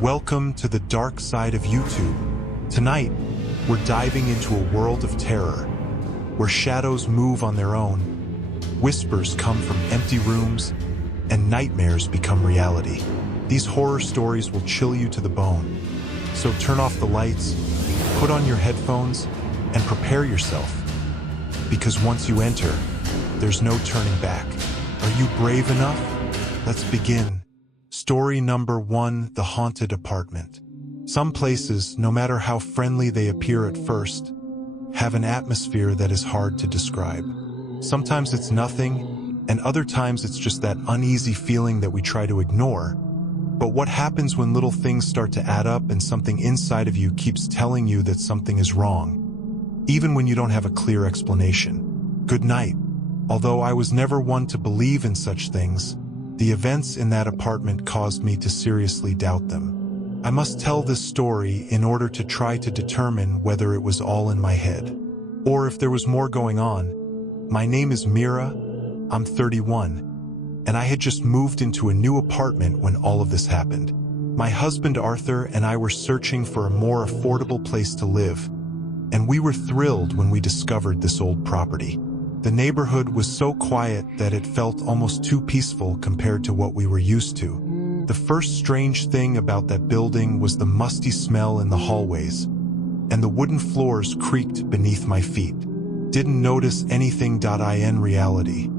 Welcome to the dark side of YouTube. Tonight, we're diving into a world of terror, where shadows move on their own, whispers come from empty rooms, and nightmares become reality. These horror stories will chill you to the bone. So turn off the lights, put on your headphones, and prepare yourself. Because once you enter, there's no turning back. Are you brave enough? Let's begin. Story number 1, the haunted apartment. Some places, no matter how friendly they appear at first, have an atmosphere that is hard to describe. Sometimes it's nothing, and other times it's just that uneasy feeling that we try to ignore. But what happens when little things start to add up and something inside of you keeps telling you that something is wrong, even when you don't have a clear explanation? Good night. Although I was never one to believe in such things, the events in that apartment caused me to seriously doubt them. I must tell this story in order to try to determine whether it was all in my head, or if there was more going on. My name is Mira, I'm 31, and I had just moved into a new apartment when all of this happened. My husband Arthur and I were searching for a more affordable place to live, and we were thrilled when we discovered this old property. The neighborhood was so quiet that it felt almost too peaceful compared to what we were used to. The first strange thing about that building was the musty smell in the hallways, and the wooden floors creaked beneath my feet. Didn't notice anything. In reality,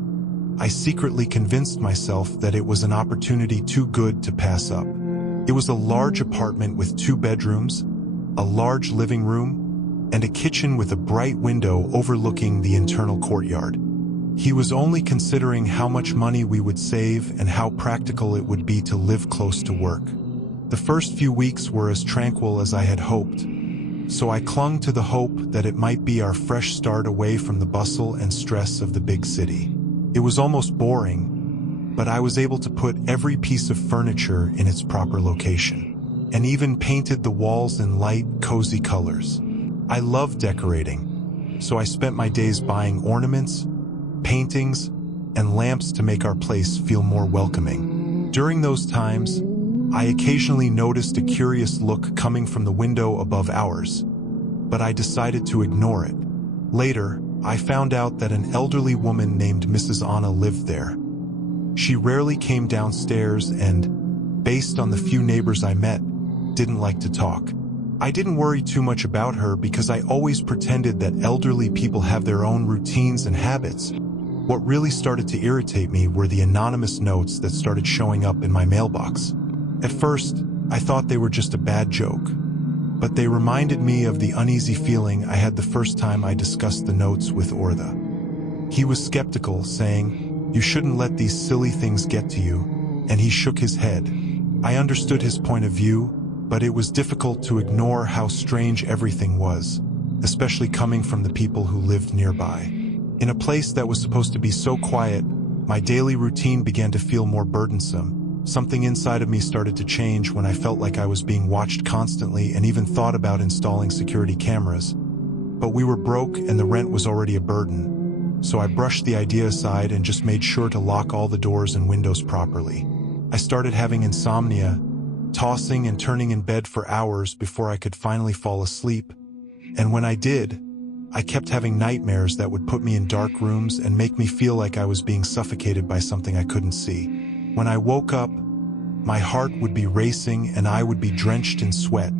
I secretly convinced myself that it was an opportunity too good to pass up. It was a large apartment with 2 bedrooms, a large living room, and a kitchen with a bright window overlooking the internal courtyard. He was only considering how much money we would save and how practical it would be to live close to work. The first few weeks were as tranquil as I had hoped, so I clung to the hope that it might be our fresh start away from the bustle and stress of the big city. It was almost boring, but I was able to put every piece of furniture in its proper location, and even painted the walls in light, cozy colors. I love decorating, so I spent my days buying ornaments, paintings, and lamps to make our place feel more welcoming. During those times, I occasionally noticed a curious look coming from the window above ours, but I decided to ignore it. Later, I found out that an elderly woman named Mrs. Anna lived there. She rarely came downstairs and, based on the few neighbors I met, didn't like to talk. I didn't worry too much about her because I always pretended that elderly people have their own routines and habits. What really started to irritate me were the anonymous notes that started showing up in my mailbox. At first, I thought they were just a bad joke, but they reminded me of the uneasy feeling I had the first time I discussed the notes with Ortha. He was skeptical, saying, "You shouldn't let these silly things get to you," and he shook his head. I understood his point of view, but it was difficult to ignore how strange everything was, especially coming from the people who lived nearby. In a place that was supposed to be so quiet, my daily routine began to feel more burdensome. Something inside of me started to change when I felt like I was being watched constantly and even thought about installing security cameras. But we were broke and the rent was already a burden, so I brushed the idea aside and just made sure to lock all the doors and windows properly. I started having insomnia, tossing and turning in bed for hours before I could finally fall asleep. And when I did, I kept having nightmares that would put me in dark rooms and make me feel like I was being suffocated by something I couldn't see. When I woke up, my heart would be racing and I would be drenched in sweat,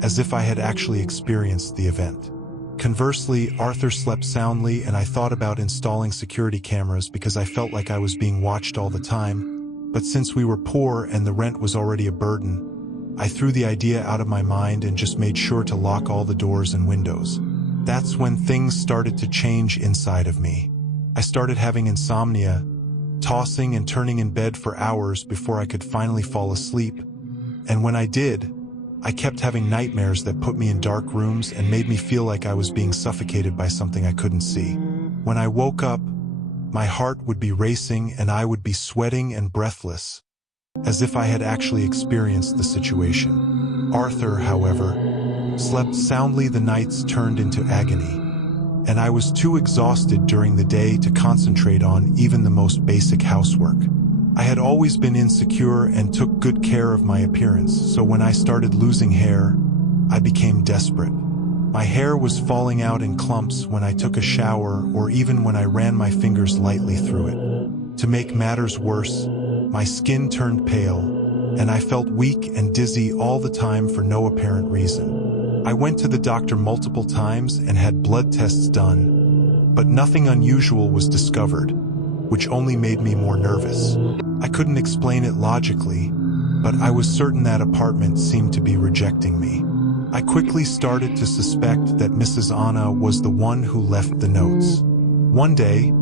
as if I had actually experienced the event. Conversely, Arthur slept soundly and I thought about installing security cameras because I felt like I was being watched all the time. But since we were poor and the rent was already a burden, I threw the idea out of my mind and just made sure to lock all the doors and windows. That's when things started to change inside of me. I started having insomnia, tossing and turning in bed for hours before I could finally fall asleep. And when I did, I kept having nightmares that put me in dark rooms and made me feel like I was being suffocated by something I couldn't see. When I woke up, my heart would be racing and I would be sweating and breathless, as if I had actually experienced the situation. Arthur, however, slept soundly. The nights turned into agony, and I was too exhausted during the day to concentrate on even the most basic housework. I had always been insecure and took good care of my appearance, so when I started losing hair, I became desperate. My hair was falling out in clumps when I took a shower or even when I ran my fingers lightly through it. To make matters worse, my skin turned pale, and I felt weak and dizzy all the time for no apparent reason. I went to the doctor multiple times and had blood tests done, but nothing unusual was discovered, which only made me more nervous. I couldn't explain it logically, but I was certain that apartment seemed to be rejecting me. I quickly started to suspect that Mrs. Anna was the one who left the notes. One day,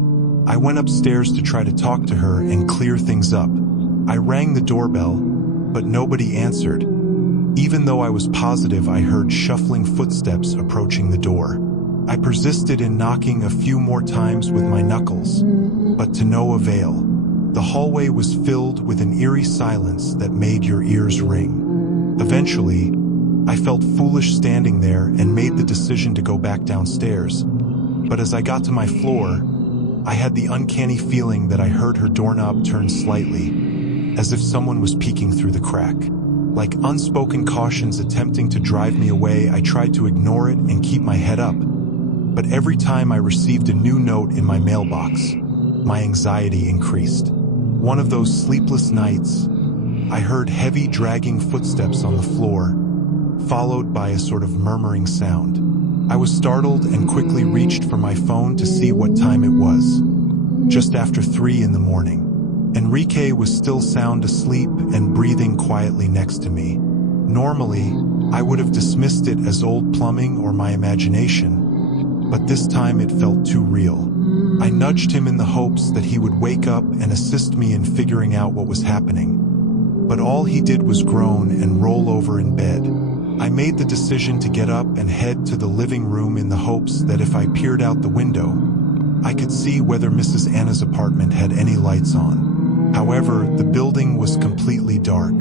I went upstairs to try to talk to her and clear things up. I rang the doorbell, but nobody answered, even though I was positive I heard shuffling footsteps approaching the door. I persisted in knocking a few more times with my knuckles, but to no avail. The hallway was filled with an eerie silence that made your ears ring. Eventually, I felt foolish standing there and made the decision to go back downstairs. But as I got to my floor, I had the uncanny feeling that I heard her doorknob turn slightly, as if someone was peeking through the crack. Like unspoken cautions attempting to drive me away, I tried to ignore it and keep my head up. But every time I received a new note in my mailbox, my anxiety increased. One of those sleepless nights, I heard heavy dragging footsteps on the floor, followed by a sort of murmuring sound. I was startled and quickly reached for my phone to see what time it was. Just after 3 in the morning. Enrique was still sound asleep and breathing quietly next to me. Normally, I would have dismissed it as old plumbing or my imagination, but this time it felt too real. I nudged him in the hopes that he would wake up and assist me in figuring out what was happening. But all he did was groan and roll over in bed. I made the decision to get up and head to the living room in the hopes that if I peered out the window, I could see whether Mrs. Anna's apartment had any lights on. However, the building was completely dark.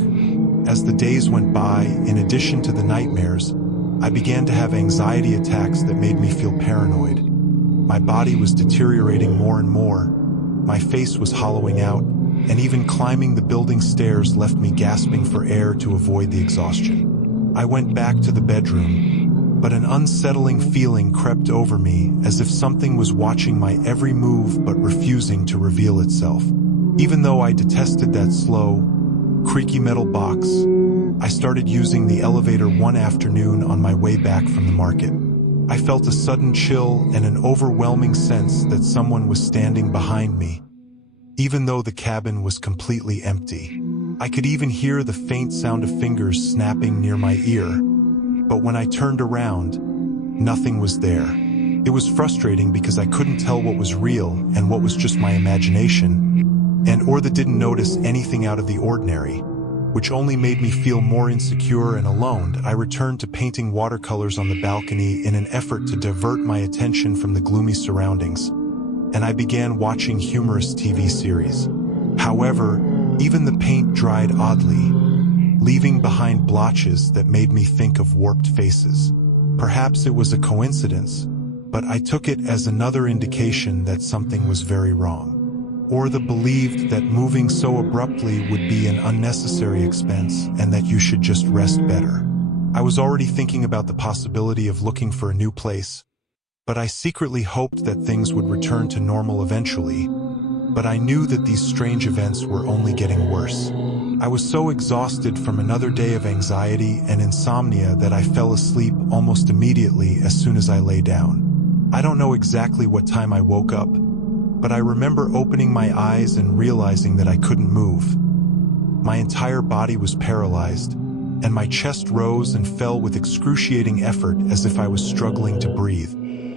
As the days went by, in addition to the nightmares, I began to have anxiety attacks that made me feel paranoid. My body was deteriorating more and more, my face was hollowing out, and even climbing the building stairs left me gasping for air to avoid the exhaustion. I went back to the bedroom, but an unsettling feeling crept over me as if something was watching my every move but refusing to reveal itself. Even though I detested that slow, creaky metal box, I started using the elevator one afternoon on my way back from the market. I felt a sudden chill and an overwhelming sense that someone was standing behind me, even though the cabin was completely empty. I could even hear the faint sound of fingers snapping near my ear, but when I turned around, nothing was there. It was frustrating because I couldn't tell what was real and what was just my imagination, or that didn't notice anything out of the ordinary, which only made me feel more insecure and alone. I returned to painting watercolors on the balcony in an effort to divert my attention from the gloomy surroundings, and I began watching humorous TV series. However, even the paint dried oddly, leaving behind blotches that made me think of warped faces. Perhaps it was a coincidence, but I took it as another indication that something was very wrong. Or the believed that moving so abruptly would be an unnecessary expense and that you should just rest better. I was already thinking about the possibility of looking for a new place, but I secretly hoped that things would return to normal eventually. But I knew that these strange events were only getting worse. I was so exhausted from another day of anxiety and insomnia that I fell asleep almost immediately as soon as I lay down. I don't know exactly what time I woke up, but I remember opening my eyes and realizing that I couldn't move. My entire body was paralyzed, and my chest rose and fell with excruciating effort as if I was struggling to breathe.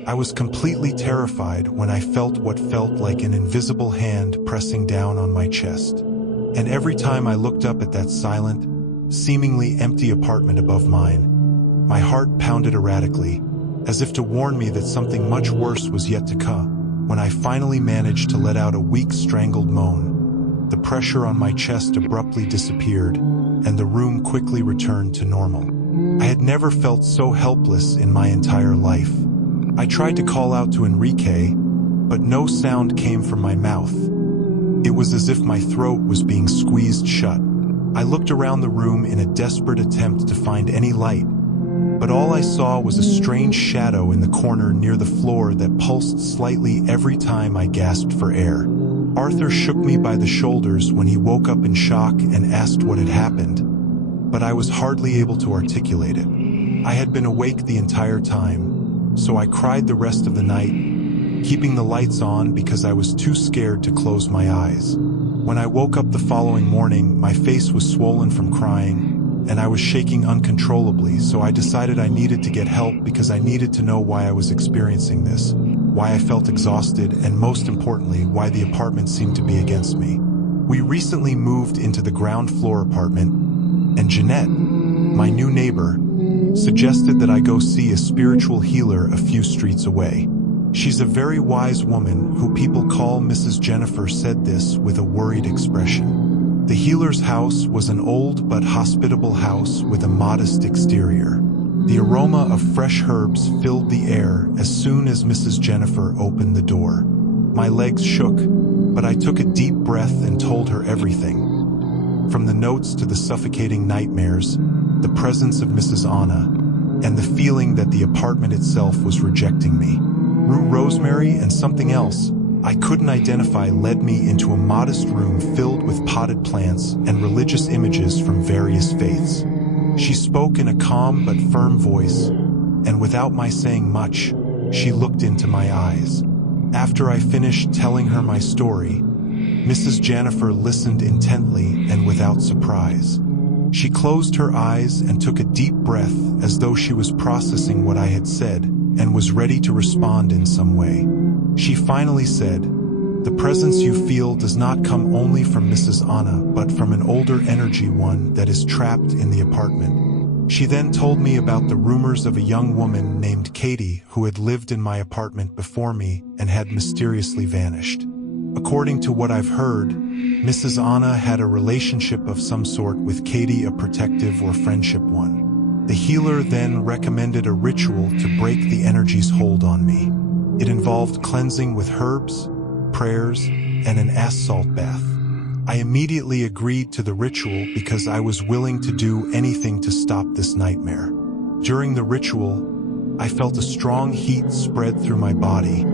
I was completely terrified when I felt what felt like an invisible hand pressing down on my chest. And every time I looked up at that silent, seemingly empty apartment above mine, my heart pounded erratically, as if to warn me that something much worse was yet to come. When I finally managed to let out a weak, strangled moan, the pressure on my chest abruptly disappeared, and the room quickly returned to normal. I had never felt so helpless in my entire life. I tried to call out to Enrique, but no sound came from my mouth. It was as if my throat was being squeezed shut. I looked around the room in a desperate attempt to find any light, but all I saw was a strange shadow in the corner near the floor that pulsed slightly every time I gasped for air. Arthur shook me by the shoulders when he woke up in shock and asked what had happened, but I was hardly able to articulate it. I had been awake the entire time, so I cried the rest of the night, keeping the lights on because I was too scared to close my eyes. When I woke up the following morning, my face was swollen from crying, and I was shaking uncontrollably, so I decided I needed to get help because I needed to know why I was experiencing this, why I felt exhausted, and most importantly, why the apartment seemed to be against me. We recently moved into the ground floor apartment, and Jeanette, my new neighbor, suggested that I go see a spiritual healer a few streets away. She's a very wise woman who people call Mrs. Jennifer, said this with a worried expression. The healer's house was an old but hospitable house with a modest exterior. The aroma of fresh herbs filled the air as soon as Mrs. Jennifer opened the door. My legs shook, but I took a deep breath and told her everything. From the notes to the suffocating nightmares, the presence of Mrs. Anna, and the feeling that the apartment itself was rejecting me. Rue Rosemary and something else I couldn't identify led me into a modest room filled with potted plants and religious images from various faiths. She spoke in a calm but firm voice, and without my saying much, she looked into my eyes. After I finished telling her my story, Mrs. Jennifer listened intently and without surprise. She closed her eyes and took a deep breath as though she was processing what I had said and was ready to respond in some way. She finally said, "The presence you feel does not come only from Mrs. Anna, but from an older energy, one that is trapped in the apartment." She then told me about the rumors of a young woman named Katie who had lived in my apartment before me and had mysteriously vanished. According to what I've heard, Mrs. Anna had a relationship of some sort with Katie, a protective or friendship one. The healer then recommended a ritual to break the energy's hold on me. It involved cleansing with herbs, prayers, and an salt bath. I immediately agreed to the ritual because I was willing to do anything to stop this nightmare. During the ritual, I felt a strong heat spread through my body,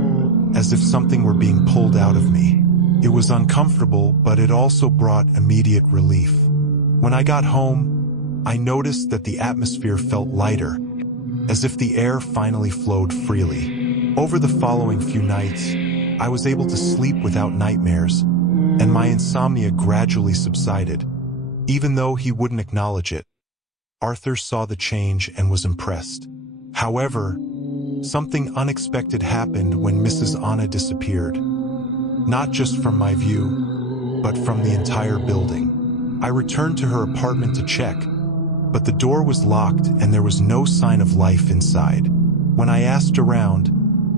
as if something were being pulled out of me. It was uncomfortable, but it also brought immediate relief. When I got home, I noticed that the atmosphere felt lighter, as if the air finally flowed freely. Over the following few nights, I was able to sleep without nightmares, and my insomnia gradually subsided. Even though he wouldn't acknowledge it, Arthur saw the change and was impressed. However, something unexpected happened when Mrs. Anna disappeared. Not just from my view, but from the entire building. I returned to her apartment to check, but the door was locked and there was no sign of life inside. When I asked around,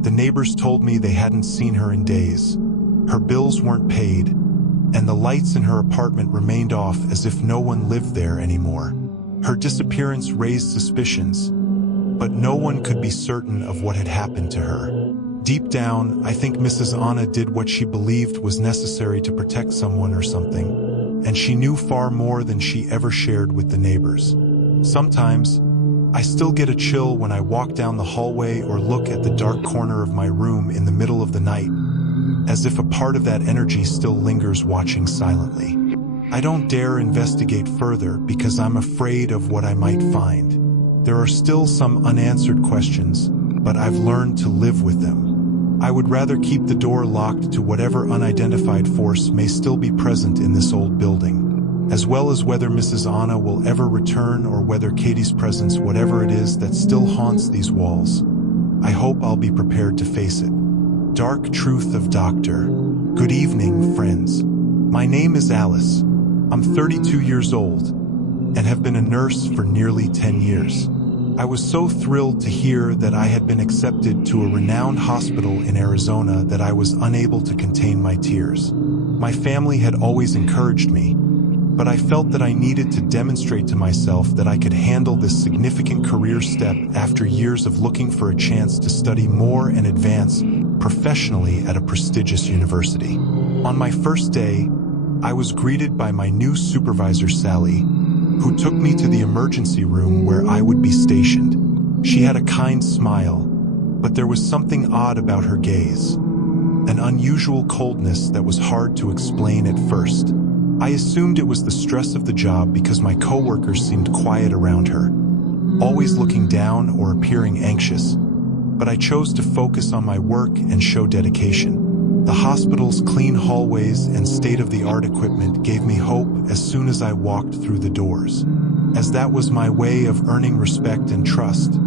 the neighbors told me they hadn't seen her in days. Her bills weren't paid, and the lights in her apartment remained off as if no one lived there anymore. Her disappearance raised suspicions, but no one could be certain of what had happened to her. Deep down, I think Mrs. Anna did what she believed was necessary to protect someone or something, and she knew far more than she ever shared with the neighbors. Sometimes, I still get a chill when I walk down the hallway or look at the dark corner of my room in the middle of the night, as if a part of that energy still lingers watching silently. I don't dare investigate further because I'm afraid of what I might find. There are still some unanswered questions, but I've learned to live with them. I would rather keep the door locked to whatever unidentified force may still be present in this old building, as well as whether Mrs. Anna will ever return or whether Katie's presence, whatever it is that still haunts these walls. I hope I'll be prepared to face it. Dark Truth of Doctor. Good evening, friends. My name is Alice. I'm 32 years old and have been a nurse for nearly 10 years. I was so thrilled to hear that I had been accepted to a renowned hospital in Arizona that I was unable to contain my tears. My family had always encouraged me, but I felt that I needed to demonstrate to myself that I could handle this significant career step after years of looking for a chance to study more and advance professionally at a prestigious university. On my first day, I was greeted by my new supervisor, Sally, who took me to the emergency room where I would be stationed. She had a kind smile, but there was something odd about her gaze, an unusual coldness that was hard to explain at first. I assumed it was the stress of the job because my coworkers seemed quiet around her, always looking down or appearing anxious, but I chose to focus on my work and show dedication. The hospital's clean hallways and state-of-the-art equipment gave me hope as soon as I walked through the doors, as that was my way of earning respect and trust.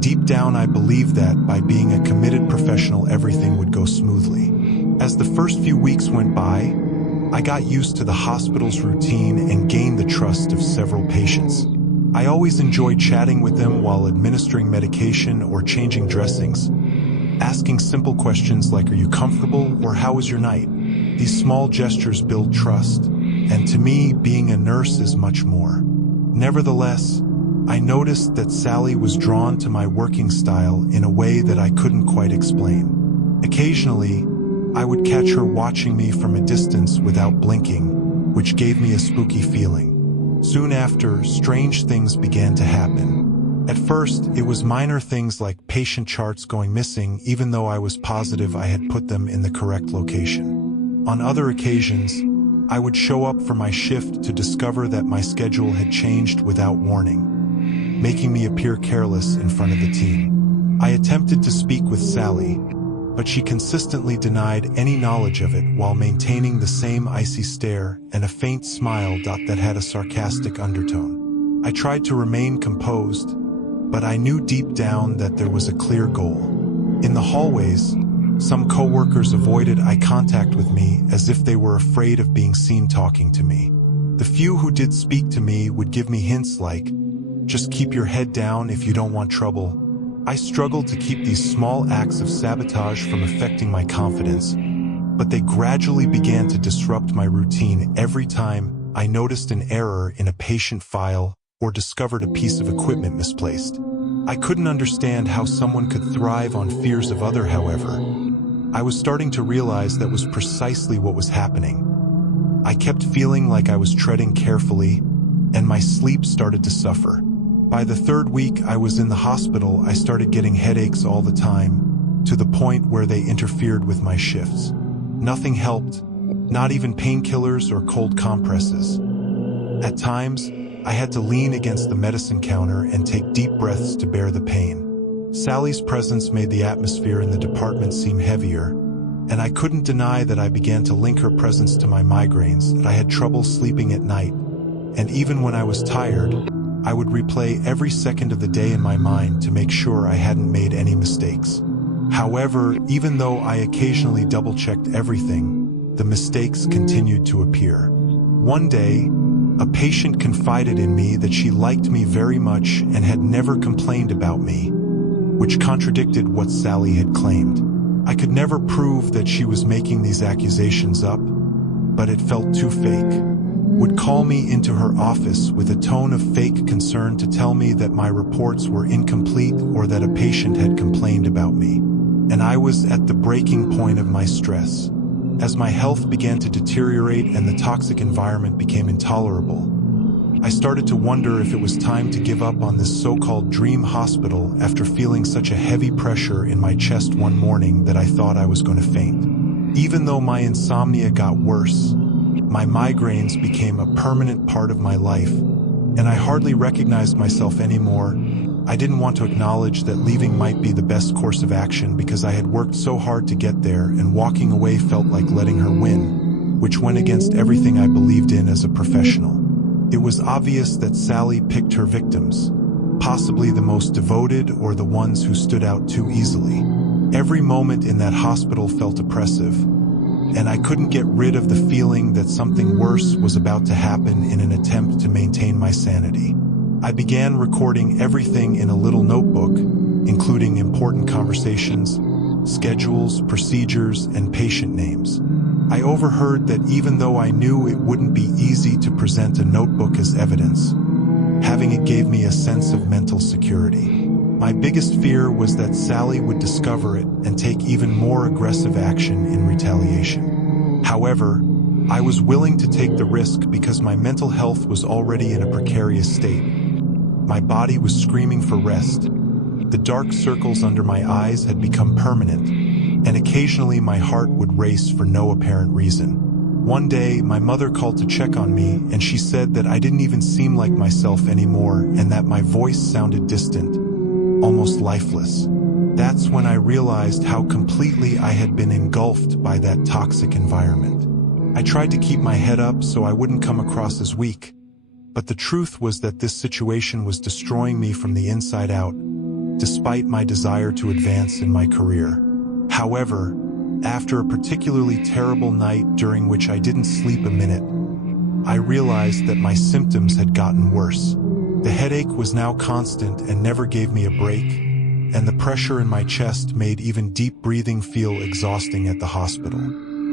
Deep down, I believed that by being a committed professional, everything would go smoothly. As the first few weeks went by, I got used to the hospital's routine and gained the trust of several patients. I always enjoyed chatting with them while administering medication or changing dressings, asking simple questions like, "Are you comfortable?" or "How was your night?" These small gestures build trust, and to me, being a nurse is much more. Nevertheless, I noticed that Sally was drawn to my working style in a way that I couldn't quite explain. Occasionally, I would catch her watching me from a distance without blinking, which gave me a spooky feeling. Soon after, strange things began to happen. At first, it was minor things like patient charts going missing, even though I was positive I had put them in the correct location. On other occasions, I would show up for my shift to discover that my schedule had changed without warning, making me appear careless in front of the team. I attempted to speak with Sally, but she consistently denied any knowledge of it while maintaining the same icy stare and a faint smile that had a sarcastic undertone. I tried to remain composed, but I knew deep down that there was a clear goal. In the hallways, some coworkers avoided eye contact with me as if they were afraid of being seen talking to me. The few who did speak to me would give me hints like, "Just keep your head down if you don't want trouble." I struggled to keep these small acts of sabotage from affecting my confidence, but they gradually began to disrupt my routine every time I noticed an error in a patient file or discovered a piece of equipment misplaced. I couldn't understand how someone could thrive on fears of others, however. I was starting to realize that was precisely what was happening. I kept feeling like I was treading carefully, and my sleep started to suffer. By the third week I was in the hospital, I started getting headaches all the time, to the point where they interfered with my shifts. Nothing helped, not even painkillers or cold compresses. At times, I had to lean against the medicine counter and take deep breaths to bear the pain. Sally's presence made the atmosphere in the department seem heavier, and I couldn't deny that I began to link her presence to my migraines, that I had trouble sleeping at night, and even when I was tired, I would replay every second of the day in my mind to make sure I hadn't made any mistakes. However, even though I occasionally double-checked everything, the mistakes continued to appear. One day, a patient confided in me that she liked me very much and had never complained about me, which contradicted what Sally had claimed. I could never prove that she was making these accusations up, but it felt too fake. Would call me into her office with a tone of fake concern to tell me that my reports were incomplete or that a patient had complained about me. And I was at the breaking point of my stress. As my health began to deteriorate and the toxic environment became intolerable, I started to wonder if it was time to give up on this so-called dream hospital after feeling such a heavy pressure in my chest one morning that I thought I was going to faint. Even though my insomnia got worse, my migraines became a permanent part of my life, and I hardly recognized myself anymore. I didn't want to acknowledge that leaving might be the best course of action because I had worked so hard to get there, and walking away felt like letting her win, which went against everything I believed in as a professional. It was obvious that Sally picked her victims, possibly the most devoted or the ones who stood out too easily. Every moment in that hospital felt oppressive, and I couldn't get rid of the feeling that something worse was about to happen in an attempt to maintain my sanity. I began recording everything in a little notebook, including important conversations, schedules, procedures, and patient names. I overheard that even though I knew it wouldn't be easy to present a notebook as evidence, having it gave me a sense of mental security. My biggest fear was that Sally would discover it and take even more aggressive action in retaliation. However, I was willing to take the risk because my mental health was already in a precarious state. My body was screaming for rest. The dark circles under my eyes had become permanent, and occasionally my heart would race for no apparent reason. One day, my mother called to check on me, and she said that I didn't even seem like myself anymore and that my voice sounded distant, almost lifeless. That's when I realized how completely I had been engulfed by that toxic environment. I tried to keep my head up so I wouldn't come across as weak, but the truth was that this situation was destroying me from the inside out, despite my desire to advance in my career. However, after a particularly terrible night during which I didn't sleep a minute, I realized that my symptoms had gotten worse. The headache was now constant and never gave me a break, and the pressure in my chest made even deep breathing feel exhausting at the hospital.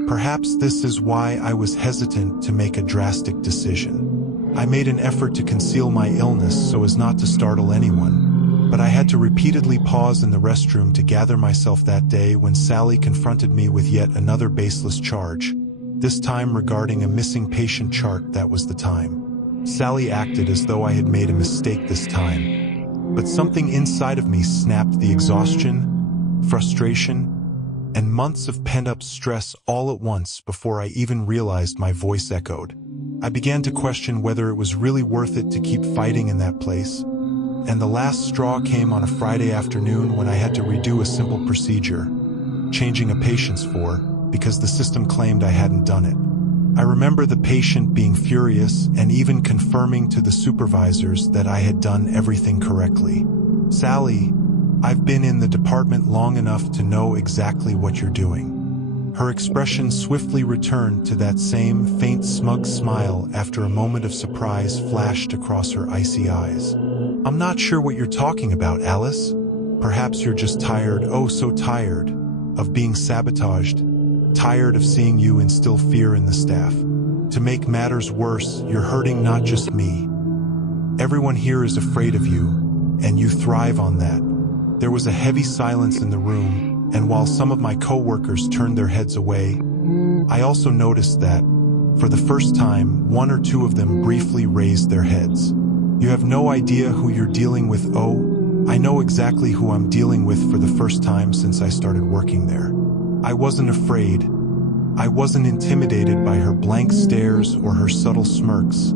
Perhaps this is why I was hesitant to make a drastic decision. I made an effort to conceal my illness so as not to startle anyone, but I had to repeatedly pause in the restroom to gather myself that day when Sally confronted me with yet another baseless charge, this time regarding a missing patient chart. That was the time. Sally acted as though I had made a mistake this time, but something inside of me snapped. The exhaustion, frustration, and months of pent-up stress all at once before I even realized my voice echoed. I began to question whether it was really worth it to keep fighting in that place, and the last straw came on a Friday afternoon when I had to redo a simple procedure, changing a patient's for, because the system claimed I hadn't done it. I remember the patient being furious and even confirming to the supervisors that I had done everything correctly. "Sally, I've been in the department long enough to know exactly what you're doing." Her expression swiftly returned to that same faint, smug smile after a moment of surprise flashed across her icy eyes. "I'm not sure what you're talking about, Alice. Perhaps you're just tired, oh so tired, of being sabotaged, tired of seeing you instill fear in the staff. To make matters worse, you're hurting not just me. Everyone here is afraid of you, and you thrive on that." There was a heavy silence in the room, and while some of my coworkers turned their heads away, I also noticed that, for the first time, one or two of them briefly raised their heads. "You have no idea who you're dealing with." "Oh, I know exactly who I'm dealing with for the first time since I started working there." I wasn't afraid. I wasn't intimidated by her blank stares or her subtle smirks,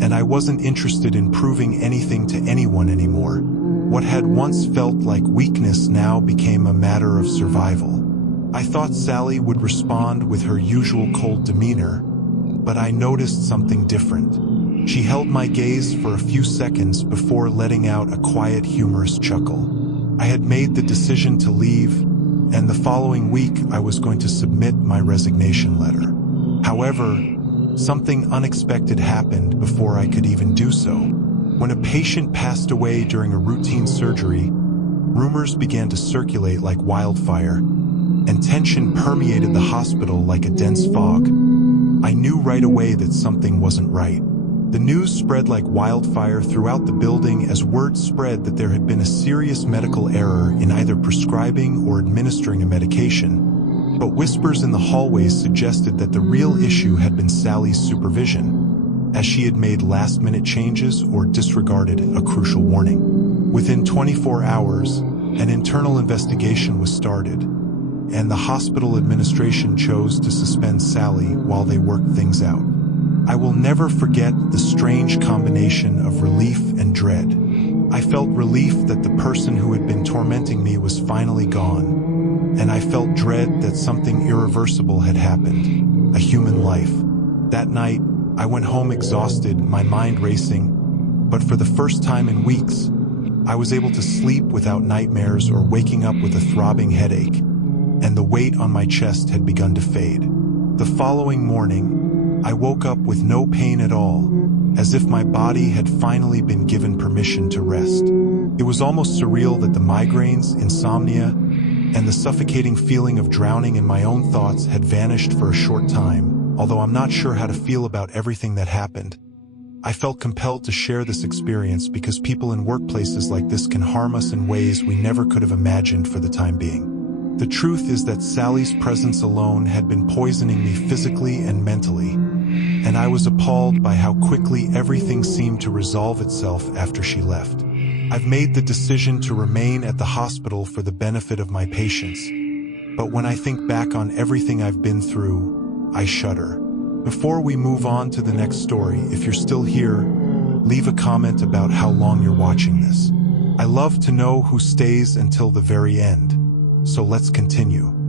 and I wasn't interested in proving anything to anyone anymore. What had once felt like weakness now became a matter of survival. I thought Sally would respond with her usual cold demeanor, but I noticed something different. She held my gaze for a few seconds before letting out a quiet, humorous chuckle. I had made the decision to leave, and the following week I was going to submit my resignation letter. However, something unexpected happened before I could even do so. When a patient passed away during a routine surgery, rumors began to circulate like wildfire, and tension permeated the hospital like a dense fog. I knew right away that something wasn't right. The news spread like wildfire throughout the building as word spread that there had been a serious medical error in either prescribing or administering a medication, but whispers in the hallways suggested that the real issue had been Sally's supervision, as she had made last-minute changes or disregarded a crucial warning. Within 24 hours, an internal investigation was started, and the hospital administration chose to suspend Sally while they worked things out. I will never forget the strange combination of relief and dread. I felt relief that the person who had been tormenting me was finally gone, and I felt dread that something irreversible had happened, a human life. That night, I went home exhausted, my mind racing, but for the first time in weeks, I was able to sleep without nightmares or waking up with a throbbing headache, and the weight on my chest had begun to fade. The following morning, I woke up with no pain at all, as if my body had finally been given permission to rest. It was almost surreal that the migraines, insomnia, and the suffocating feeling of drowning in my own thoughts had vanished for a short time. Although I'm not sure how to feel about everything that happened, I felt compelled to share this experience because people in workplaces like this can harm us in ways we never could have imagined for the time being. The truth is that Sally's presence alone had been poisoning me physically and mentally, and I was appalled by how quickly everything seemed to resolve itself after she left. I've made the decision to remain at the hospital for the benefit of my patients, but when I think back on everything I've been through, I shudder. Before we move on to the next story, if you're still here, leave a comment about how long you're watching this. I love to know who stays until the very end, so let's continue.